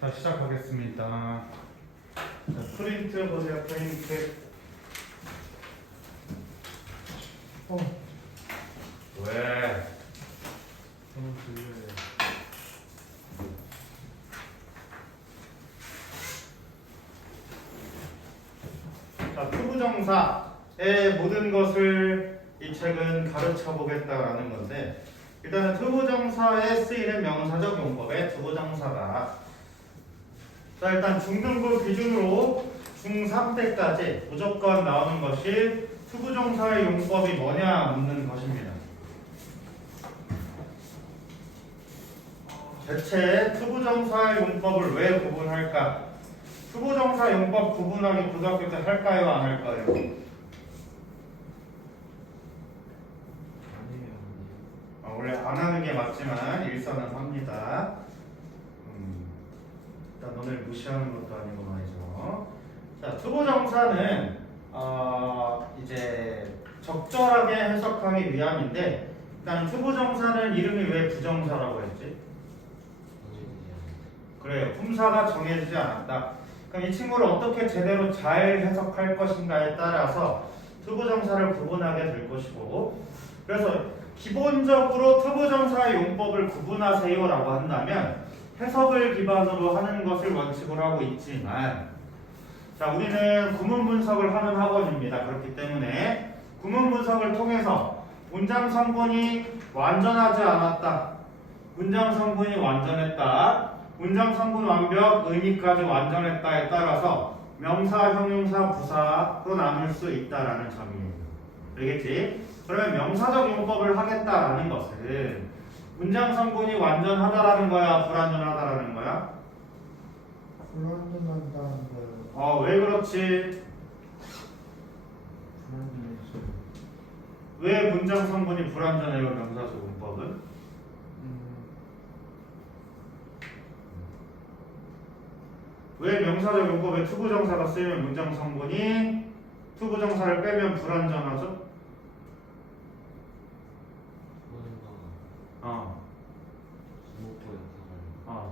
자, 시작하겠습니다. 자, 프린트 보세요, 프린트. 왜? 자, 투부정사의 모든 것을 이 책은 가르쳐 보겠다라는 건데, 일단은 투부정사에 쓰이는 명사적 용법의 투부정사가, 자, 일단 중등부 기준으로 중3 때까지 무조건 나오는 것이 투부정사의 용법이 뭐냐 묻는 것입니다. 대체 투부정사의 용법을 왜 구분할까? 투부정사 용법 구분하기 고등학교 때 할까요? 안 할까요? 원래 안 하는 게 맞지만 일선은 합니다. 일단 너를 무시하는 것도 아니고 말이죠. 자, 투부정사는 이제 적절하게 해석하기 위함인데, 일단 투부정사는 이름이 왜 부정사라고 했지? 그래요. 품사가 정해지지 않았다. 그럼 이 친구를 어떻게 제대로 잘 해석할 것인가에 따라서 투부정사를 구분하게 될 것이고, 그래서 기본적으로 투부정사의 용법을 구분하세요라고 한다면 해석을 기반으로 하는 것을 원칙으로 하고 있지만, 자, 우리는 구문 분석을 하는 학원입니다. 그렇기 때문에 구문 분석을 통해서 문장 성분이 완전하지 않았다, 문장 성분이 완전했다, 문장 성분 완벽, 의미까지 완전했다에 따라서 명사, 형용사, 부사로 나눌 수 있다라는 점이에요. 알겠지? 그러면 명사적 용법을 하겠다라는 것은 문장 성분이 완전하다라는 거야, 불완전하다라는 거야? 불완전하다는 거예요. 왜 그렇지? 불완전해서. 왜 문장 성분이 불완전해요, 명사적 용법은? 왜 명사적 용법에 투부정사가 쓰이면 문장 성분이 투부정사를 빼면 불완전하죠?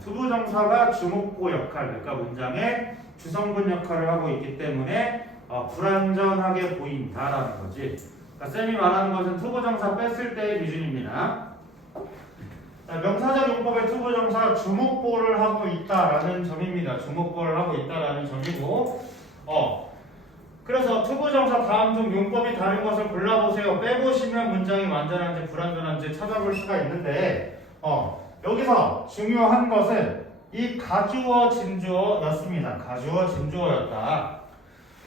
투부정사가 주목보 역할, 그러니까 문장의 주성분 역할을 하고 있기 때문에 불완전하게 보인다라는 거지. 그러니까 쌤이 말하는 것은 투부정사 뺐을 때의 기준입니다. 명사적 용법의 투부정사 주목보를 하고 있다라는 점입니다. 주목보를 하고 있다라는 점이고, 그래서 투부정사 다음 중 용법이 다른 것을 골라보세요. 빼보시면 문장이 완전한지 불완전한지 찾아볼 수가 있는데, 여기서 중요한 것은 이 가주어 진주어였습니다. 가주어 진주어였다.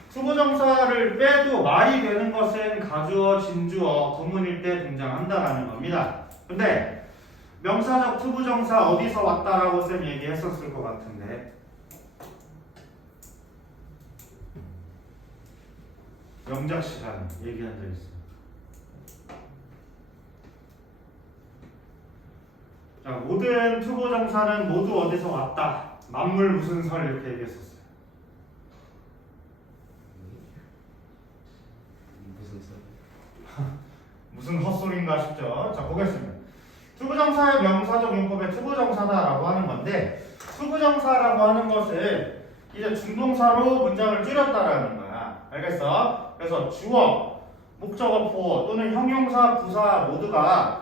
투부정사를 빼도 말이 되는 것은 가주어 진주어 구문일 때 등장한다라는 겁니다. 근데 명사적 투부정사 어디서 왔다라고 쌤 얘기했었을 것 같은데, 명작 시간 얘기한 적 있어요. 자, 모든 투부정사는 모두 어디서 왔다, 만물 무슨 설 이렇게 얘기했었어요. 무슨 헛소리인가 싶죠. 자, 보겠습니다. 투부정사의 명사적 용법의 투부정사다라고 하는 건데, 투부정사라고 하는 것을 이제 준동사로 문장을 줄였다라는 거야. 알겠어? 그래서 주어, 목적어, 보어 또는 형용사, 부사 모두가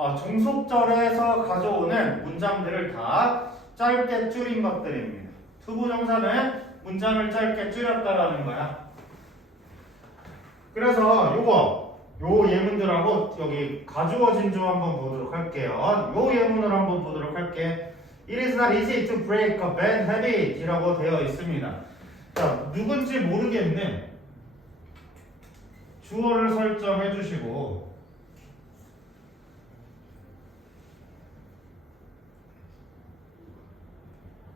종속절에서 가져오는 문장들을 다 짧게 줄인 것들입니다. 투부정사는 문장을 짧게 줄였다라는 거야. 그래서 요 예문들하고 여기 가주어 진주어 한번 보도록 할게요. 요 예문을 한번 보도록 할게. It is not easy to break a bad habit 이라고 되어 있습니다. 자, 누군지 모르겠는 주어를 설정해 주시고,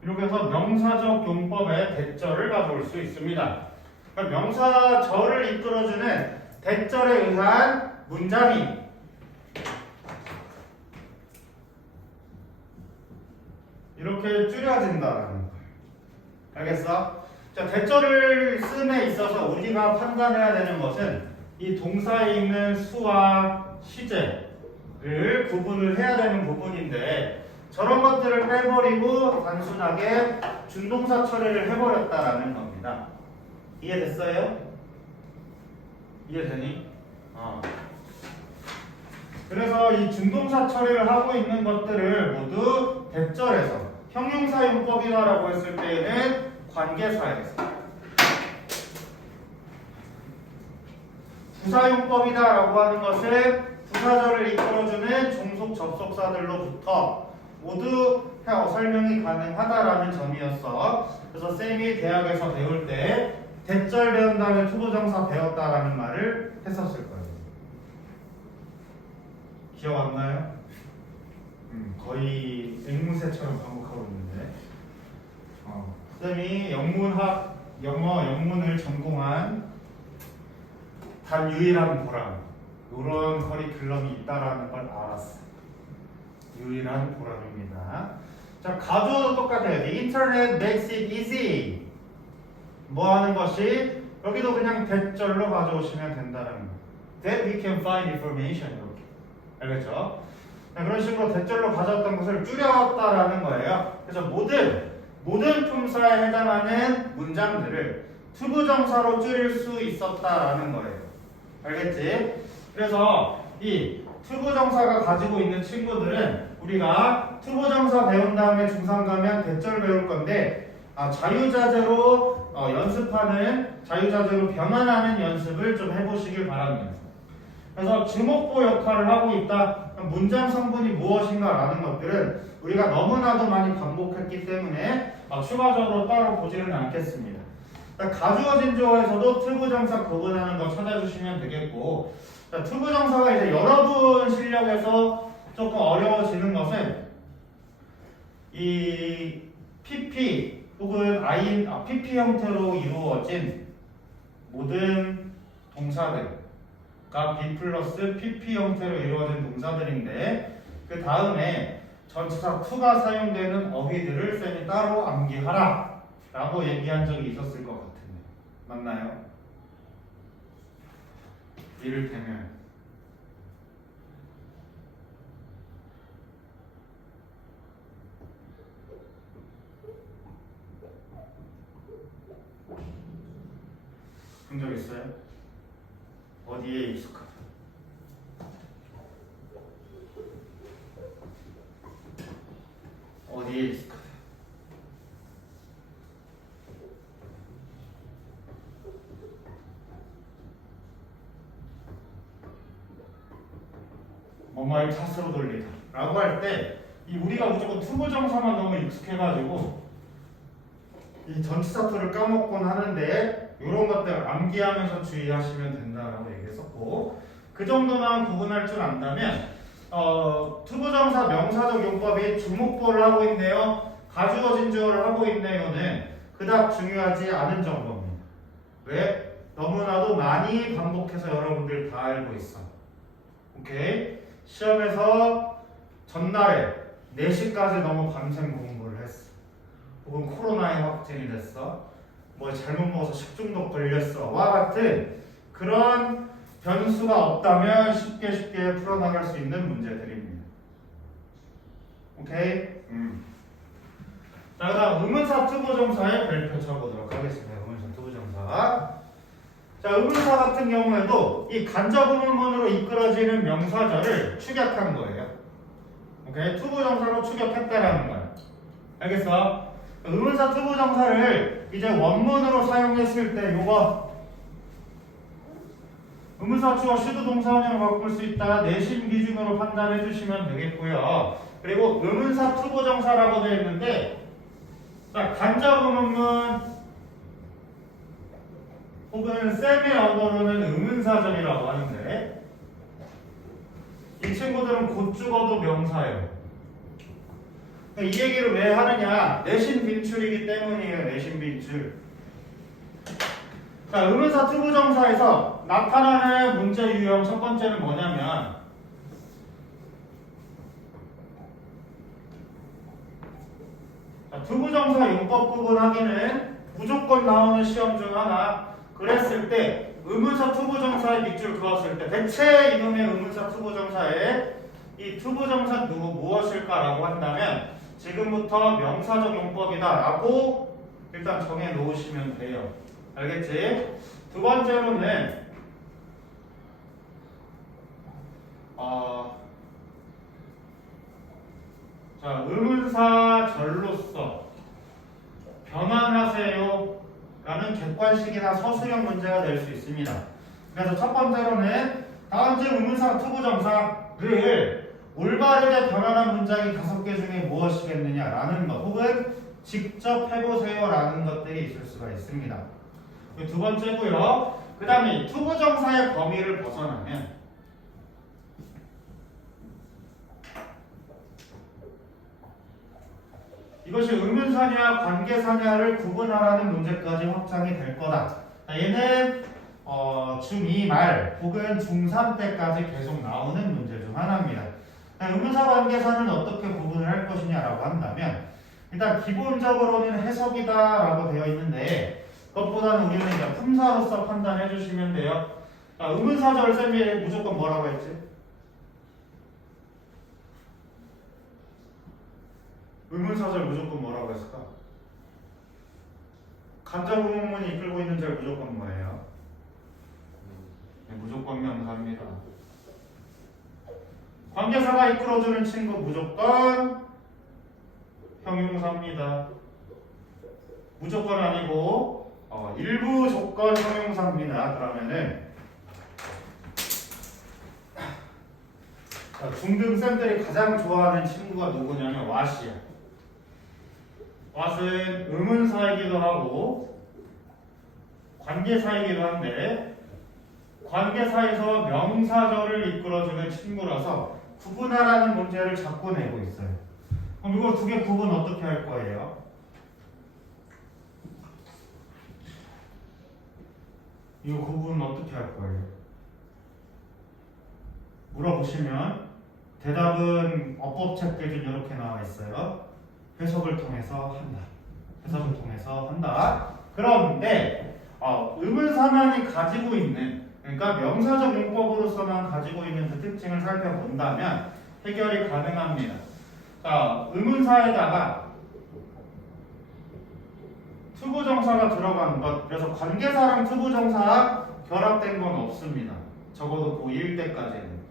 이렇게 해서 명사적 용법의 대절을 가져올 수 있습니다. 그러니까 명사절을 이끌어주는 대절에 의한 문장이 이렇게 줄여진다라는 거예요. 알겠어? 자, 대절을 씀에 있어서 우리가 판단해야 되는 것은 이 동사에 있는 수와 시제를 구분을 해야 되는 부분인데, 저런 것들을 빼버리고 단순하게 준동사 처리를 해버렸다라는 겁니다. 이해됐어요? 이해되니? 그래서 이 준동사 처리를 하고 있는 것들을 모두 대절에서 형용사 용법이다라고 했을 때에는 관계사에서, 부사용법이다라고 하는 것은 부사절을 이끌어주는 종속 접속사들로부터 모두 설명이 가능하다라는 점이었어. 그래서 쌤이 대학에서 배울 때 대절 배운 다음에 투부정사 배웠다라는 말을 했었을 거예요. 기억 안 나요? 거의 앵무새처럼 반복하고 있는데 쌤이 영문학, 영문을 전공한 단 유일한 보람, 이런 커리큘럼이 있다라는 걸 알았어. 유일한 보람입니다. 자, 가조도 똑같아요. The internet makes it easy. 뭐 하는 것이? 여기도 그냥 대절로 가져오시면 된다는 거. That we can find information. 이렇게. 알겠죠? 네, 그런 식으로 대절로 가져왔던 것을 줄였다라는 거예요. 그래서 모든 품사에 해당하는 문장들을 투부정사로 줄일 수 있었다라는 거예요. 알겠지? 그래서 이 투부정사가 가지고 있는 친구들은 우리가 투부정사 배운 다음에 중3 가면 대절 배울 건데 자유자재로 연습하는, 자유자재로 변환하는 연습을 좀 해보시길 바랍니다. 그래서 주목보 역할을 하고 있다. 문장 성분이 무엇인가라는 것들은 우리가 너무나도 많이 반복했기 때문에 추가적으로 따로 보지는 않겠습니다. 가주어진 주어에서도 투부정사 구분하는 거 찾아주시면 되겠고, 투부정사가 이제 여러분 실력에서 조금 어려워지는 것은 이 PP 혹은 PP 형태로 이루어진 모든 동사들가 B 플러스 PP 형태로 이루어진 동사들인데, 그 다음에 전치사 to가 사용되는 어휘들을 쌤이 따로 암기하라 라고 얘기한 적이 있었을 것 같은데 맞나요? 이를테면 본 적 있어요? 어디에 익숙하다? 어디에 익숙하다? 뭐뭐를 탓으로 돌리다 라고 할 때 이 우리가 무조건 투부정사만 너무 익숙해가지고 이 전치사투를 까먹곤 하는데 이런 것들 암기하면서 주의하시면 된다라고 얘기했었고, 그 정도만 구분할 줄 안다면 투부정사 명사적 용법이 주목보를 하고 있네요, 가주어진 주어를 하고 있네요는 그닥 중요하지 않은 정보입니다. 왜? 너무나도 많이 반복해서 여러분들 다 알고 있어. 오케이? 시험에서 전날에 4시까지 너무 밤샘 공부를 했어. 혹은 코로나에 확진이 됐어. 뭐 잘못 먹어서 식중독 걸렸어. 와 같은 그런 변수가 없다면 쉽게 풀어나갈 수 있는 문제들입니다. 오케이? 자, 그다음 의문사 투부정사의 별표 쳐보도록 하겠습니다. 의문사 투부정사. 자, 의문사 같은 경우에도 이 간접 의문문으로 이끌어지는 명사절을 축약한 거예요. 오케이? 투부정사로 축약했다라는 거예요. 알겠어? 의문사 투부정사를 이제 원문으로 사용했을 때 요거 의문사 주어 시도 동사원형을 바꿀 수 있다. 내심 기준으로 판단해 주시면 되겠고요. 그리고 의문사 투부정사라고 되어 있는데, 자, 간접 의문문 혹은 쌤의 언어로는 의문사절이라고 하는데, 이 친구들은 곧 죽어도 명사예요. 이 얘기를 왜 하느냐? 내신 빈출이기 때문이에요. 내신 빈출. 자, 의문사 투부정사에서 나타나는 문제 유형 첫 번째는 뭐냐면, 자, 투부정사 용법 구분하기는 무조건 나오는 시험 중 하나. 그랬을 때 의문사 투부정사에 밑줄 그었을 때 대체 이놈의 의문사 투부정사에 이 투부정사 누구 무엇일까라고 한다면 지금부터 명사적 용법이다라고 일단 정해 놓으시면 돼요. 알겠지? 두 번째로는 자, 의문사절로서 변환하세요 라는 객관식이나 서술형 문제가 될 수 있습니다. 그래서 첫 번째로는 다음 중 의문사 투부정사를 올바르게 변환한 문장이 5개 중에 무엇이겠느냐라는 것 혹은 직접 해보세요 라는 것들이 있을 수가 있습니다. 두 번째고요. 그 다음에 투부정사의 범위를 벗어나면 이것이 의문사냐 관계사냐를 구분하라는 문제까지 확장이 될 거다. 얘는 중2 말 혹은 중3 때까지 계속 나오는 문제 중 하나입니다. 의문사 관계사는 어떻게 구분을 할 것이냐라고 한다면 일단 기본적으로는 해석이다라고 되어 있는데 그것보다는 우리는 이제 품사로서 판단해 주시면 돼요. 의문사절 쌤이 무조건 뭐라고 했지? 의문사절 무조건 뭐라고 했을까? 간접의문문이 이끌고 있는 절 무조건 뭐예요? 네, 무조건 명사입니다. 관계사가 이끌어주는 친구 무조건 형용사입니다. 무조건 아니고 일부 조건 형용사입니다. 그러면은 중등 쌤들이 가장 좋아하는 친구가 누구냐면 what이야. what은 의문사이기도 하고 관계사이기도 한데 관계사에서 명사절을 이끌어주는 친구라서 구분하라는 문제를 자꾸 내고 있어요. 그럼 이거 두 개 구분 어떻게 할 거예요? 이거 구분 어떻게 할 거예요? 물어보시면 대답은 어법책 기준 이렇게 나와 있어요. 해석을 통해서 한다. 해석을 통해서 한다. 그런데 의문사만이 가지고 있는 그러니까 명사적 용법으로서만 가지고 있는 그 특징을 살펴본다면 해결이 가능합니다. 자, 의문사에다가 투부정사가 들어간 것 그래서 관계사랑 투부정사 결합된 건 없습니다. 적어도 고1 때까지는.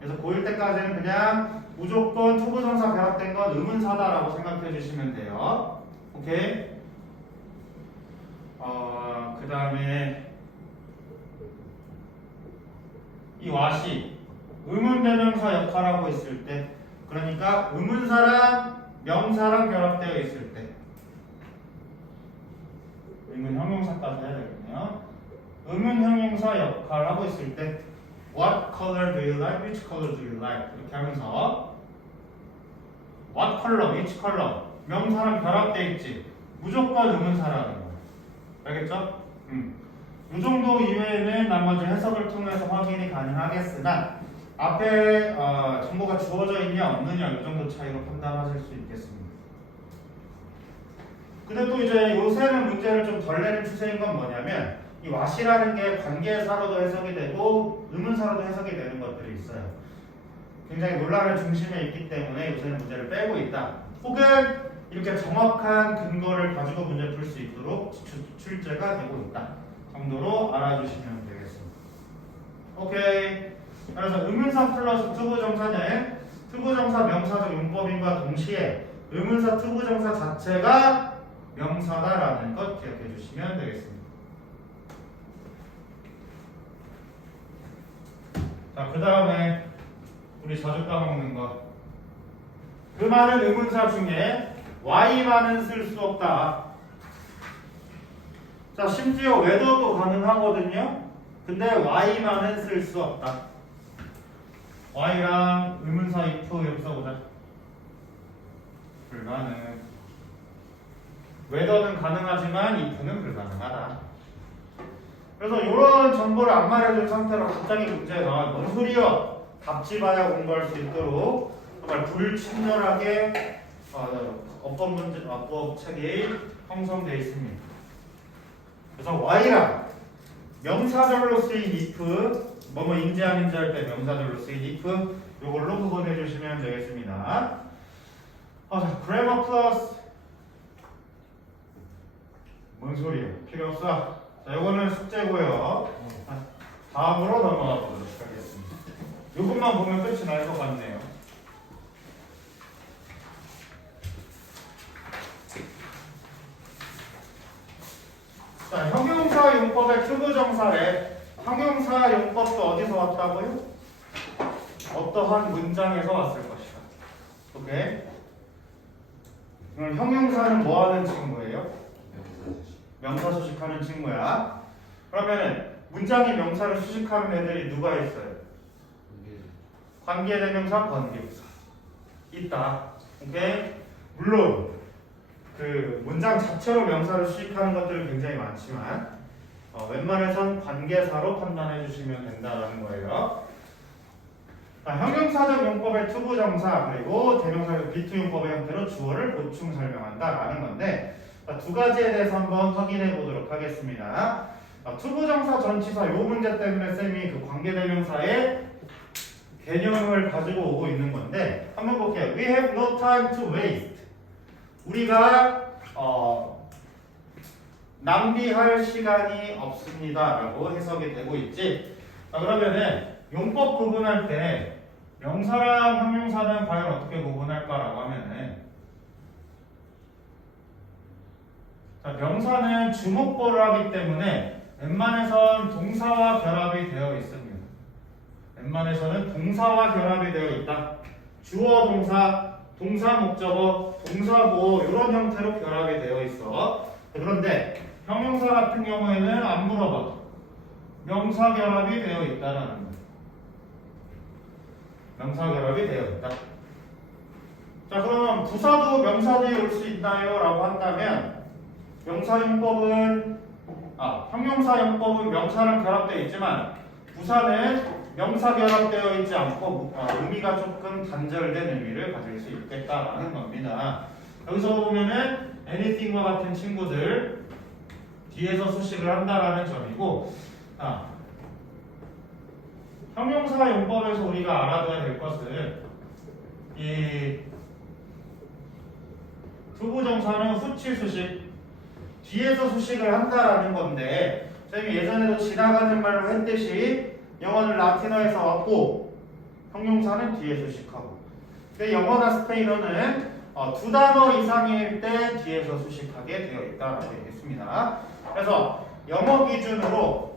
그래서 고1 때까지는 그냥 무조건 투부정사 결합된 건 의문사다라고 생각해 주시면 돼요. 오케이? 그 다음에 이 what이 의문대명사 역할하고 있을 때 그러니까 의문사랑 명사랑 결합되어 있을 때 의문 형용사까지 해야 되겠네요. 의문 형용사 역할하고 있을 때 What color do you like? Which color do you like? 이렇게 하면서 What color? Which color? 명사랑 결합되어 있지. 무조건 의문사라는 거예요. 알겠죠? 이 정도 이외에는 나머지 해석을 통해서 확인이 가능하겠으나 앞에 정보가 주어져 있냐 없느냐 이 정도 차이로 판단하실 수 있겠습니다. 근데 또 이제 요새는 문제를 좀 덜 내는 추세인 건 뭐냐면 이 what이라는 게 관계사로도 해석이 되고 의문사로도 해석이 되는 것들이 있어요. 굉장히 논란의 중심에 있기 때문에 요새는 문제를 빼고 있다. 혹은 이렇게 정확한 근거를 가지고 문제 풀 수 있도록 출제가 되고 있다 정도로 알아주시면 되겠습니다. 오케이. 그래서 의문사 플러스 투부정사는 투부정사 명사적 용법인과 동시에 의문사 투부정사 자체가 명사다라는 것 기억해 주시면 되겠습니다. 자, 그 다음에 우리 자주 까먹는 것. 그 많은 의문사 중에 y만은 쓸 수 없다. 자, 심지어 whether도 가능하거든요. 근데 y만은 쓸 수 없다. y랑 의문사 if 이렇게 써보자. 불가능. whether는 가능하지만 if는 불가능하다. 그래서 이런 정보를 안 말해준 상태로 갑자기 문제가 뭔 소리야? 답지봐야 공부할 수 있도록 정말 불친절하게 어법 문제, 어법 책이 형성되어 있습니다. 그래서 y랑 명사절로 쓰인 if, 뭐뭐 인지 아닌지 할 때 명사절로 쓰인 if, 요걸로 구분해 주시면 되겠습니다. 자, grammar 플러스 뭔 소리예요? 필요 없어. 자, 요거는 숙제고요. 다음으로 넘어가 보도록 하겠습니다. 요것만 보면 끝이 날 것 같네요. 자, 형용사 용법의 투부정사래. 형용사 용법도 어디서 왔다고요? 어떠한 문장에서 왔을 것이다. 오케이? 그럼 형용사는 뭐 하는 친구예요? 명사 수식하는 친구야. 그러면은 문장이 명사를 수식하는 애들이 누가 있어요? 관계대명사, 관계부사 있다. 오케이? 물론 그 문장 자체로 명사를 수식하는 것들은 굉장히 많지만 웬만해선 관계사로 판단해 주시면 된다는 거예요. 자, 형용사적 용법의 투부정사 그리고 대명사적 비투용법의 형태로 주어를 보충 설명한다라는 건데 두 가지에 대해서 한번 확인해 보도록 하겠습니다. 투부정사 전치사 요 문제 때문에 쌤이 그 관계대명사의 개념을 가지고 오고 있는 건데 한번 볼게요. We have no time to waste. 우리가 낭비할 시간이 없습니다 라고 해석이 되고 있지. 그러면은 용법 구분할 때 명사랑 형용사는 과연 어떻게 구분할까라고 하면은 자, 명사는 주목보를 하기 때문에 웬만해선 동사와 결합이 되어 있습니다. 웬만해서는 동사와 결합이 되어 있다. 주어 동사, 동사 목적어, 동사 보어 이런 형태로 결합이 되어 있어. 그런데 형용사 같은 경우에는 안 물어봐. 명사 결합이 되어 있다라는 거예요. 명사 결합이 되어 있다. 자, 그럼 부사도 명사 뒤에 올 수 있나요? 라고 한다면 형용사 용법은 명사랑 결합되어 있지만 부사는 명사 결합되어 있지 않고 의미가 조금 단절된 의미를 가질 수 있겠다라는 겁니다. 여기서 보면은 anything과 같은 친구들 뒤에서 수식을 한다라는 점이고 형용사 용법에서 우리가 알아둬야 될 것은 이 투부정사는 후치 수식 뒤에서 수식을 한다라는 건데 쌤이 예전에도 지나가는 말로 했듯이 영어는 라틴어에서 왔고 형용사는 뒤에 수식하고 근데 영어나 스페인어는 두 단어 이상일 때 뒤에서 수식하게 되어 있다라고 얘기했습니다. 그래서 영어 기준으로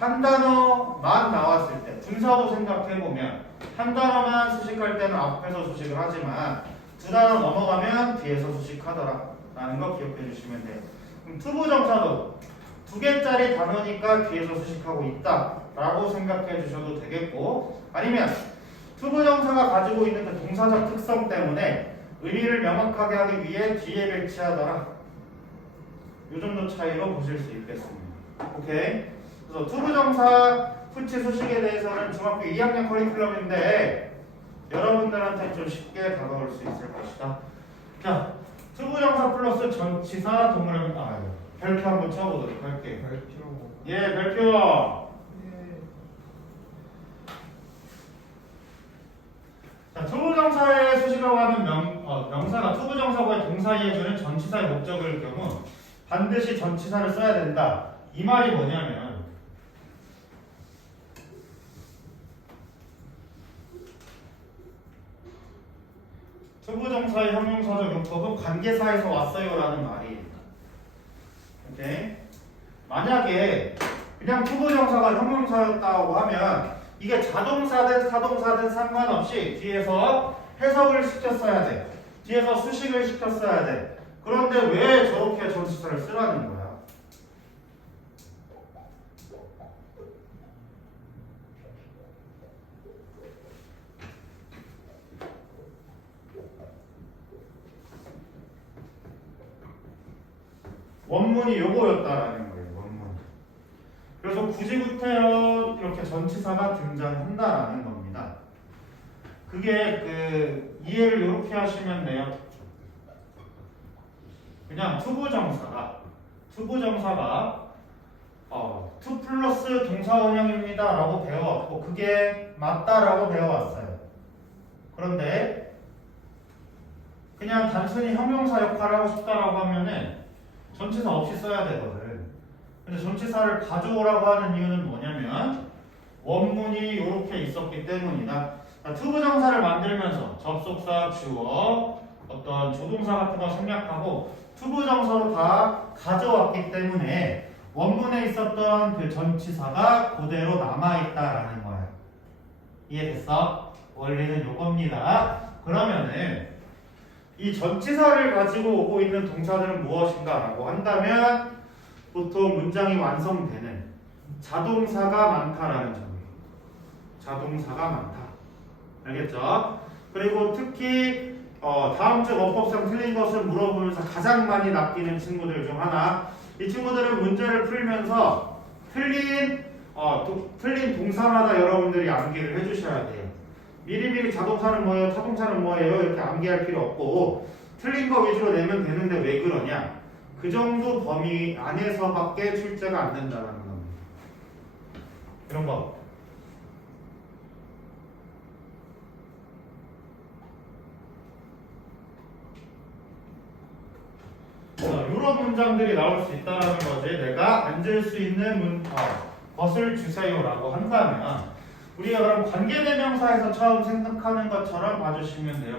한 단어만 나왔을 때 분사도 생각해보면 한 단어만 수식할 때는 앞에서 수식을 하지만 두 단어 넘어가면 뒤에서 수식하더라 라는 거 기억해 주시면 돼요. 그럼 투부정사도 두 개짜리 단어니까 뒤에서 수식하고 있다 라고 생각해 주셔도 되겠고 아니면 투부정사가 가지고 있는 그 동사적 특성 때문에 의미를 명확하게 하기 위해 뒤에 배치하더라 이 정도 차이로 보실 수 있겠습니다. 오케이? 그래서 투부정사 후치 수식에 대해서는 중학교 2학년 커리큘럼인데 여러분들한테 좀 쉽게 다가올 수 있을 것이다. 자, 투부정사 플러스 전치사 동그라미 별표 한번 쳐보도록 할게요. 별표. 예, 별표. 자, 투부정사의 수식어가 하는 명사가 투부정사와의 동사 이해주는 전치사의 목적일 경우 반드시 전치사를 써야 된다. 이 말이 뭐냐면 투부정사의 형용사적 용법은 관계사에서 왔어요 라는 말이에요. 오케이? 만약에 그냥 투부정사가 형용사였다고 하면 이게 자동사든 사동사든 상관없이 뒤에서 해석을 시켰어야 돼. 뒤에서 수식을 시켰어야 돼. 그런데 왜 저렇게 전치사를 쓰라는 거야? 원문이 요거였다라는 거예요. 원문. 그래서 굳이 구태여 이렇게 전치사가 등장한다라는 겁니다. 그게 그 이해를 이렇게 하시면 돼요. 그냥 투부정사가 투 플러스 동사 원형입니다 라고 배워왔고 그게 맞다라고 배워왔어요. 그런데 그냥 단순히 형용사 역할을 하고 싶다라고 하면은 전치사 없이 써야 되거든. 근데 전치사를 가져오라고 하는 이유는 뭐냐면 원문이 이렇게 있었기 때문이다. 투부정사를 만들면서 접속사, 주어, 어떤 조동사 같은 거 생략하고 투부정사로 다 가져왔기 때문에 원문에 있었던 그 전치사가 그대로 남아있다라는 거야. 이해됐어? 원리는 요겁니다. 그러면은 이 전치사를 가지고 오고 있는 동사들은 무엇인가 라고 한다면 보통 문장이 완성되는 자동사가 많다라는 점이에요. 자동사가 많다. 알겠죠? 그리고 특히 다음 주 어법상 틀린 것을 물어보면서 가장 많이 낚이는 친구들 중 하나. 이 친구들은 문제를 풀면서 틀린 동사마다 여러분들이 암기를 해주셔야 돼요. 미리미리 자동사는 뭐예요? 타동사는 뭐예요? 이렇게 암기할 필요 없고 틀린 거 위주로 내면 되는데 왜 그러냐? 그 정도 범위 안에서밖에 출제가 안 된다는 겁니다. 이런 거. 이런 문장들이 나올 수 있다는 거지. 내가 앉을 수 있는 것을 주세요라고 한다면 우리가 그럼 관계대명사에서 처음 생각하는 것처럼 봐주시면 돼요.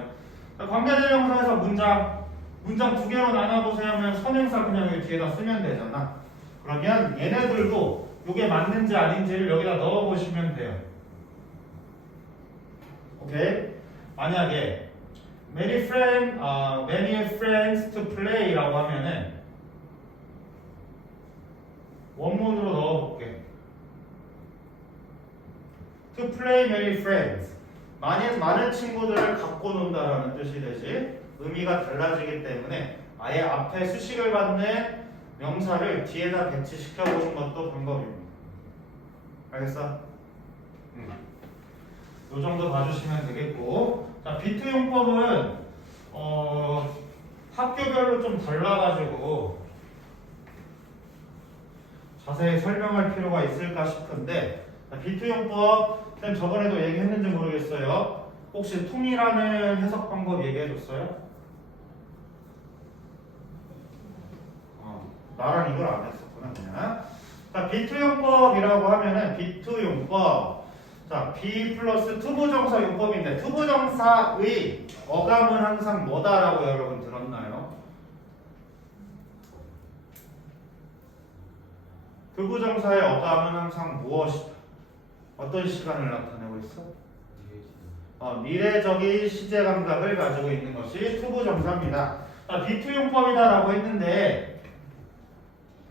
관계대명사에서 문장 두 개로 나눠보세요 하면 선행사 그냥 여기 뒤에다 쓰면 되잖아. 그러면 얘네들도 이게 맞는지 아닌지를 여기다 넣어보시면 돼요. 오케이? 만약에 many friends to play라고 하면은 원문으로 넣어볼게. To play many friends. 많은 친구들을 갖고 논다라는 뜻이 되지. 의미가 달라지기 때문에 아예 앞에 수식을 받는 명사를 뒤에다 배치시켜 보는 것도 방법입니다. 알겠어? 요 정도 봐주시면 되겠고, 자 비투용법은 학교별로 좀 달라가지고 자세히 설명할 필요가 있을까 싶은데, 비투용법 쌤 저번에도 얘기했는지 모르겠어요. 혹시 통일하는 해석 방법 얘기해줬어요? 나랑 이걸 안 했었구나 그냥. 자 비투용법이라고 하면은 비투용법. 자, B 플러스 투부정사 용법인데 투부정사의 어감은 항상 뭐다라고 여러분 들었나요? 투부정사의 어감은 항상 무엇이다? 어떤 시간을 나타내고 있어? 미래적인 시제 감각을 가지고 있는 것이 투부정사입니다. 비투용법이다라고 했는데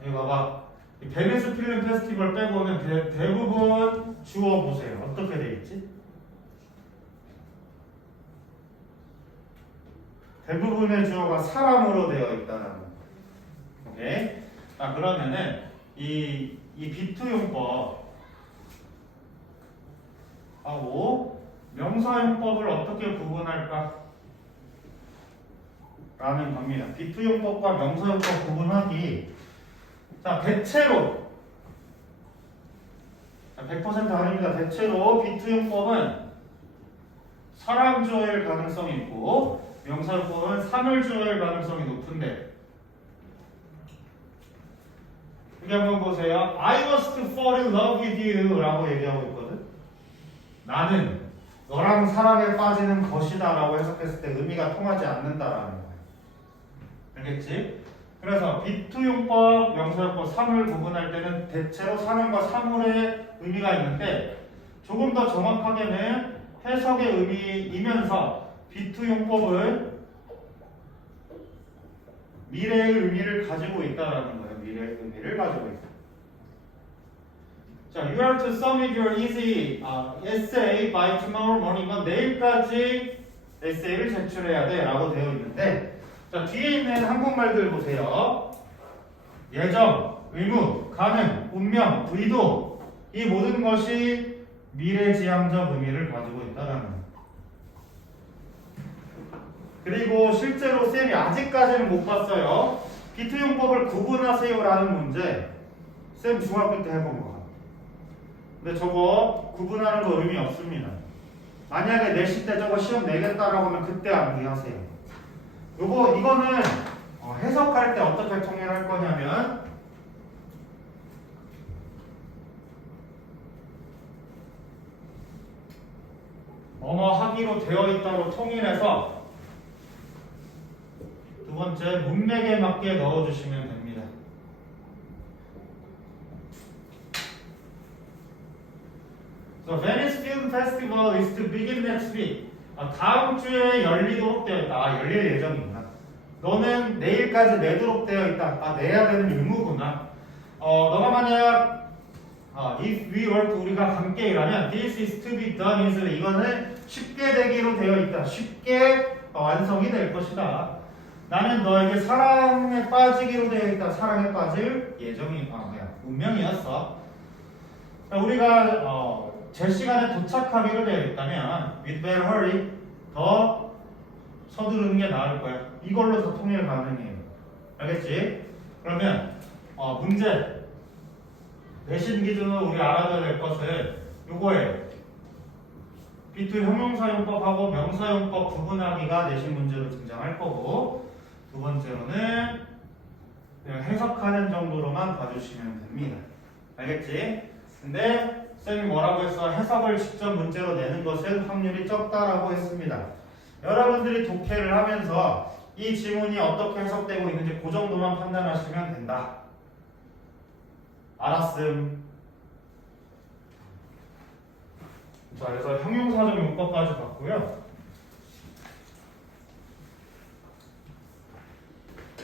여기 봐봐. 베니스 필름 페스티벌 빼고는 대부분 주어 보세요. 어떻게 돼 있지? 대부분의 주어가 사람으로 되어 있다는 거. 오케이? 그러면은 이 비투용법 하고 명사용법을 어떻게 구분할까? 라는 겁니다. 비투용법과 명사용법 구분하기. 자, 대체로 100% 아닙니다. 대체로 비투용법은 사람 주어일 가능성이 있고 명사용법은 사물 주어일 가능성이 높은데, 여기 한번 보세요. I was to fall in love with you 라고 얘기하고 있거든. 나는 너랑 사랑에 빠지는 것이다 라고 해석했을 때 의미가 통하지 않는다라는 거예요. 알겠지? 그래서 비투용법, 명사용법, 사물 구분할 때는 대체로 사물과 사물의 의미가 있는데 조금 더 정확하게는 해석의 의미이면서 비투용법은 미래의 의미를 가지고 있다라는 거예요. 미래의 의미를 가지고 있다. 자, you are to submit your essay by tomorrow morning. 내일까지 에세이를 제출해야 돼 라고 되어 있는데, 자, 뒤에 있는 한국말들 보세요. 예정, 의무, 가능, 운명, 의도, 이 모든 것이 미래지향적 의미를 가지고 있다는 거예요. 그리고 실제로 쌤이 아직까지는 못 봤어요. 비투용법을 구분하세요라는 문제 쌤 중학교 때 해본 거. 근데 저거 구분하는 거 의미 없습니다. 만약에 내신 때 저거 시험 내겠다라고 하면 그때 암기하세요. 이거는 해석할 때 어떻게 통일할 거냐면 뭐뭐 하기로 되어 있다로 통일해서 두 번째 문맥에 맞게 넣어주시면 됩니다. So Venice Film Festival is to begin next week. 다음 주에 열리도록 되어 있다. 열릴 예정이구나. 너는 내일까지 내도록 되어 있다. 내야 되는 의무구나. 너가 만약 if we were to 우리가 함께 일하면 this is to be done easily. 이거는 쉽게 되기로 되어 있다. 쉽게 완성이 될 것이다. 나는 너에게 사랑에 빠지기로 되어 있다. 사랑에 빠질 예정이 운명이었어. 우리가 제 시간에 도착하기로 되어 있다면 we'd better hurry. 더 서두르는 게 나을 거야. 이걸로 다 통일 가능해요. 알겠지? 그러면 문제 내신 기준으로 우리 알아둬야 될 것은 요거예요. B2 형용사용법하고 명사용법 구분하기가 내신 문제로 등장할 거고, 두 번째로는 그냥 해석하는 정도로만 봐주시면 됩니다. 알겠지? 근데 쌤이 뭐라고 했어? 해석을 직접 문제로 내는 것은 확률이 적다라고 했습니다. 여러분들이 독해를 하면서 이 지문이 어떻게 해석되고 있는지 그 정도만 판단하시면 된다. 알았음. 자, 그래서 형용사적 용법까지 봤고요.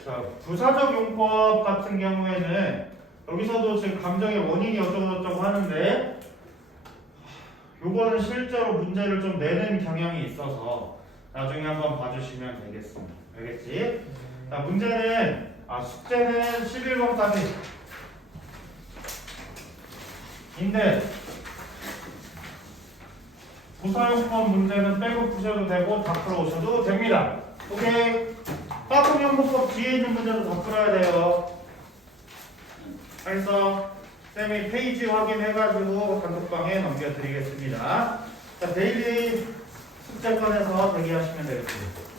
자, 부사적 용법 같은 경우에는 여기서도 지금 감정의 원인이 어쩌고저쩌고 하는데 요거는 실제로 문제를 좀 내는 경향이 있어서 나중에 한번 봐주시면 되겠습니다. 알겠지? 자, 문제는 숙제는 11번까지 인데 부사용법 문제는 빼고 푸셔도 되고 다 풀어오셔도 됩니다. 오케이. 빠꾸명문법 뒤에 있는 문제도 다 풀어야 돼요. 그래서 쌤이 페이지 확인해가지고 단톡방에 넘겨드리겠습니다. 자, 데일리 숙제권에서 대기하시면 되겠습니다.